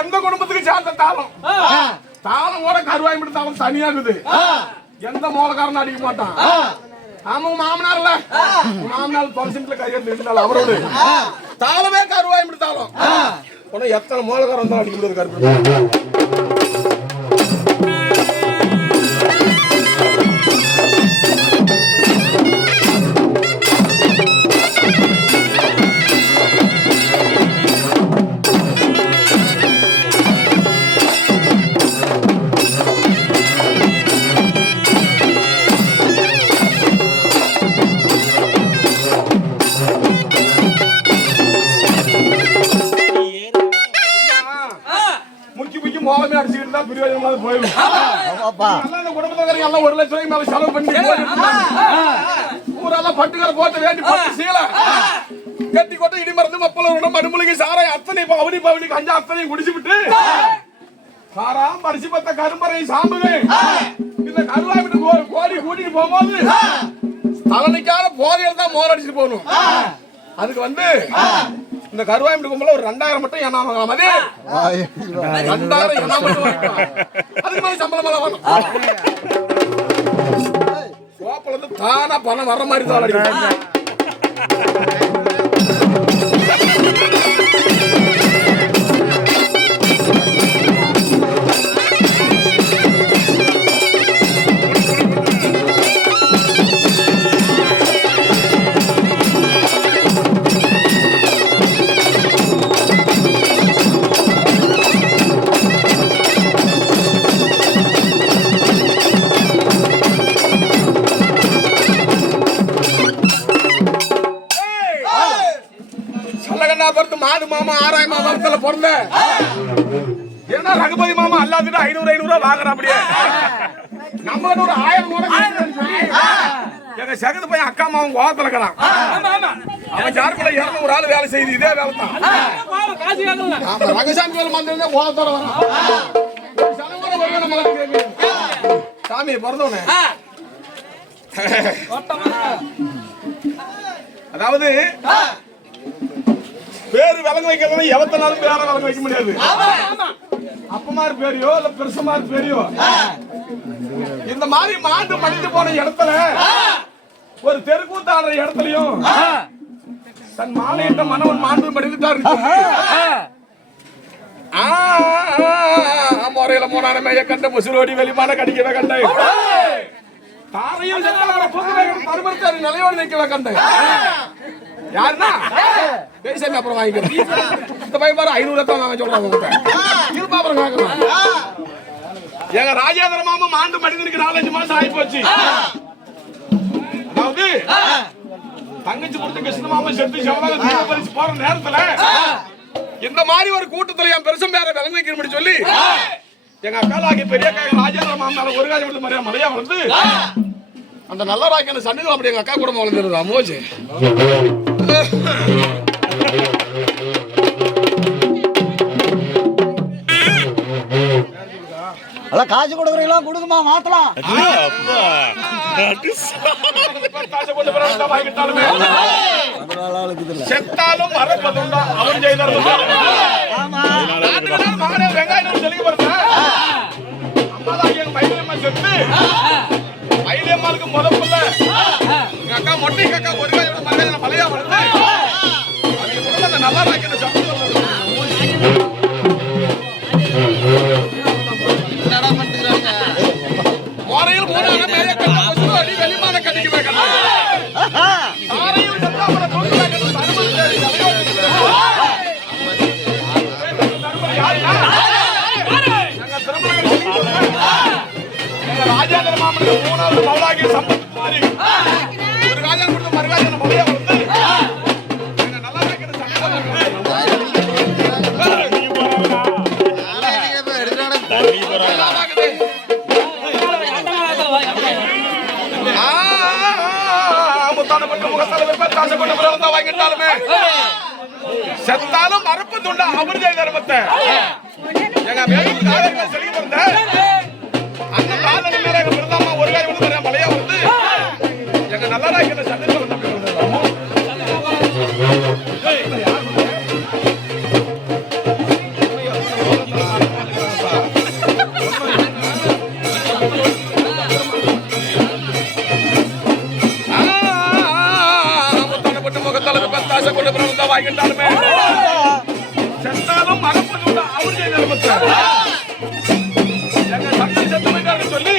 எந்த குடும்பத்துக்கு சேர்ந்த தாளம் தாளம் கூட கருவாய் தாளம் தனியாகுது. எந்த மூலக்காரன் அடிக்க மாட்டான். ஆமா மாமனார்ல மாமனார் தொலைச்சிட்டுல கையெழுத்து இருந்தாலும் அவரோடு தாளமே கருவாய் தாளம். எத்தனை மூலக்காரன் தான் அடிக்க முடியாது கருப்பு. மோலமே அடிச்சுக்கிட்டு தான் பிரியோஜனமா போயிடும். குடும்பத்துக்காரங்க எல்லாம் 1 லட்சம் ரூபாய் மேல செலவு பண்ணி ஊரெல்லாம் பட்டுக்கார போட்டு வேண்டி பட்டு சீல கட்டி கொட்ட இடி மருந்து மப்பளம் மடுமுழுகி சாரை அத்தனை அவனி பவனி கஞ்சா அத்தனையும் குடிச்சு விட்டு சாரா பரிசு பத்த கரும்பறை சாம்புது இந்த கருவாய் விட்டு கோடி கூட்டிட்டு போகும்போது தலைநிக்காத போதையில தான் மோர் அடிச்சுட்டு போகணும். அதுக்கு இந்த கருவாய் கும்பல ஒரு 2000 மட்டும் ஏனாம அது 2000 ஏனா மட்டும் அதுக்கு மேல சம்பளம் மேல வரும். கோப்பல இருந்து தானா பணம் வர்ற மாதிரி தான் அடிக்கும். மாடு மாமா 6000 வருஷத்துல பிறந்த என்ன ரகுபதி மாமா அல்லாதுட்டு 500 வாங்குற அப்படியே நம்ம ஒரு 1000 எங்க சகது பையன் அக்கா மாவும் கோவத்துல இருக்கிறான். அவன் ஜார்க்குள்ள 200 ஆள் வேலை செய்யுது. இதே வேலை தான் ரகசாமி வேலை மந்திர கோவத்தோட வரான். சாமி பிறந்தவனே அதாவது பேரு விலங்கு வைக்கிறதுனா எவத்தனாலும் பேர விலங்கு வைக்க முடியாது. அப்பமார் பேரியோ இல்ல பெருசமார் பேரியோ இந்த மாதிரி மாண்டு மடிந்து போன இடத்துல ஒரு தெருக்கூத்தாடுற இடத்துலயும் தன் மாலையிட்ட மனவன் மாண்டு மடிந்துட்டாரு. முறையில போனான மேய கண்ட முசுலோடி வெளிமான கடிக்கவே கண்டை தாரையும் தருமத்தாரி நிலையோடு நிற்கவே கண்டை. யாருன்னா பேசாம அப்புறம் வாங்கிக்கிறேன். இந்த பையன் பாரு 500 தான் வாங்க சொல்றாங்க. இருப்பா அப்புறம் வாங்கலாம். எங்க ராஜேந்திர மாமா மாண்டு மடிந்தனுக்கு 4-5 மாசம் ஆகி போச்சு. அதாவது தங்கச்சி கொடுத்த கிருஷ்ண மாமா செத்து செவலாக பறிச்சு போற நேரத்துல இந்த மாதிரி ஒரு கூட்டத்துல என் பெருசும் பேர விலங்கு வைக்கணும்னு சொல்லி எங்க அக்காலாகி பெரிய ராஜேந்திர மாமா ஒரு காலம் எடுத்து மரியா மலையா வளர்ந்து அந்த நல்ல ராக்கிய சன்னிதம் அப்படி எங்க அக்கா கூட வளர்ந்துருது. அமோஜ் அதான் காசு கொடுக்குறீங்களா கொடுக்குமா மாத்தலாம். செத்தாலும் மறப்பதுண்டா அவர் செய்தார். வெங்காயம் தெளிவு வருது. அம்மாதான் எங்க மயிலம்மா செத்து மயிலம்மாளுக்கு முதல்ல எங்க அக்கா மொட்டை அக்கா ஒரு காலம் மகன் மலையா வளர்ந்து அந்த நல்லா ராக்கிய முறையில் மூணாக மேலே கட்ட அடி வெளிமான கட்டிக்கு வைக்கலாம். தாரையில் சத்தாமல ராஜேந்திர மாமனுக்கு 3வது மௌலாகி சம்பத் மாறி ஒரு ராஜா கொடுத்த மறுகாஜன மலையா வந்து நல்லா ராக்கிய செத்தாலும் மறுப்பு துண்டா அவர் ஜெய தர்மத்தை எங்க மேலும் சொல்லி வந்த அந்த காலனி மேல பிரதமா ஒரு காய் வந்து மலையா வந்து எங்க நல்லா ராக்கிய சண்டை வந்து ஆகிட்டாலுமே செத்தாலும் மறப்பது அவருடைய நிலைமத்தை எங்க தந்தை செத்து போயிட்டாருன்னு சொல்லி